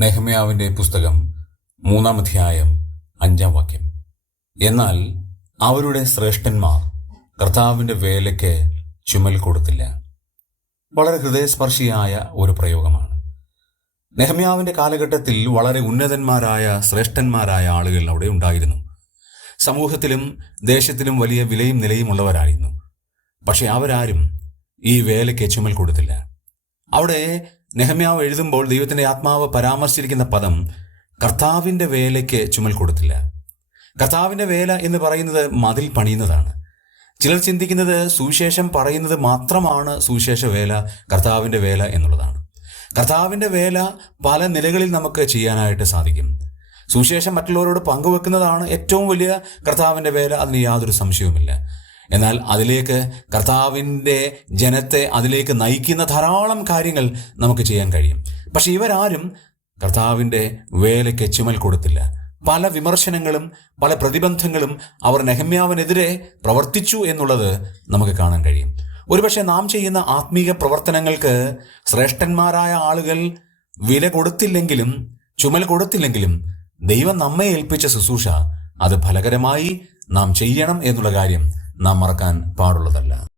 നെഹമ്യാവിന്റെ പുസ്തകം മൂന്നാം അധ്യായം അഞ്ചാം വാക്യം. എന്നാൽ അവരുടെ ശ്രേഷ്ഠന്മാർ കർത്താവിന്റെ വേലയ്ക്ക് ചുമൽ കൊടുത്തില്ല. വളരെ ഹൃദയസ്പർശിയായ ഒരു പ്രയോഗമാണ്. നെഹമ്യാവിന്റെ കാലഘട്ടത്തിൽ വളരെ ഉന്നതന്മാരായ ശ്രേഷ്ഠന്മാരായ ആളുകൾ അവിടെ ഉണ്ടായിരുന്നു. സമൂഹത്തിലും ദേശത്തിലും വലിയ വിലയും നിലയും ഉള്ളവരായിരുന്നു. പക്ഷെ അവരാരും ഈ വേലയ്ക്ക് ചുമൽ കൊടുത്തില്ല. അവിടെ നെഹമ്യാവ് എഴുതുമ്പോൾ ദൈവത്തിന്റെ ആത്മാവ് പരാമർശിച്ചിരിക്കുന്ന പദം കർത്താവിന്റെ വേലയ്ക്ക് ചുമൽ കൊടുത്തില്ല. കർത്താവിന്റെ വേല എന്ന് പറയുന്നത് മതിൽ പണിയുന്നതാണ്. ചിലർ ചിന്തിക്കുന്നത് സുവിശേഷം പറയുന്നത് മാത്രമാണ് സുവിശേഷ വേല കർത്താവിന്റെ വേല എന്നുള്ളതാണ്. കർത്താവിന്റെ വേല പല നിലകളിൽ നമുക്ക് ചെയ്യാനായിട്ട് സാധിക്കും. സുവിശേഷം മറ്റുള്ളവരോട് പങ്കുവെക്കുന്നതാണ് ഏറ്റവും വലിയ കർത്താവിന്റെ വേല അതിന് യാതൊരു സംശയവുമില്ല. എന്നാൽ അതിലേക്ക് കർത്താവിന്റെ ജനത്തെ അതിലേക്ക് നയിക്കുന്ന ധാരാളം കാര്യങ്ങൾ നമുക്ക് ചെയ്യാൻ കഴിയും. പക്ഷെ ഇവരാരും കർത്താവിന്റെ വേലയ്ക്ക് ചുമൽ കൊടുത്തില്ല. പല വിമർശനങ്ങളും പല പ്രതിബന്ധങ്ങളും അവർ നെഹമ്യാവിനെതിരെ പ്രവർത്തിച്ചു എന്നുള്ളത് നമുക്ക് കാണാൻ കഴിയും. ഒരുപക്ഷെ നാം ചെയ്യുന്ന ആത്മീയ പ്രവർത്തനങ്ങൾക്ക് ശ്രേഷ്ഠന്മാരായ ആളുകൾ വില കൊടുത്തില്ലെങ്കിലും ചുമൽ കൊടുത്തില്ലെങ്കിലും ദൈവം നമ്മെ ഏൽപ്പിച്ച ശുശ്രൂഷ അത് ഫലകരമായി നാം ചെയ്യണം എന്നുള്ള കാര്യം നാം മറക്കാൻ പാടുള്ളതല്ല.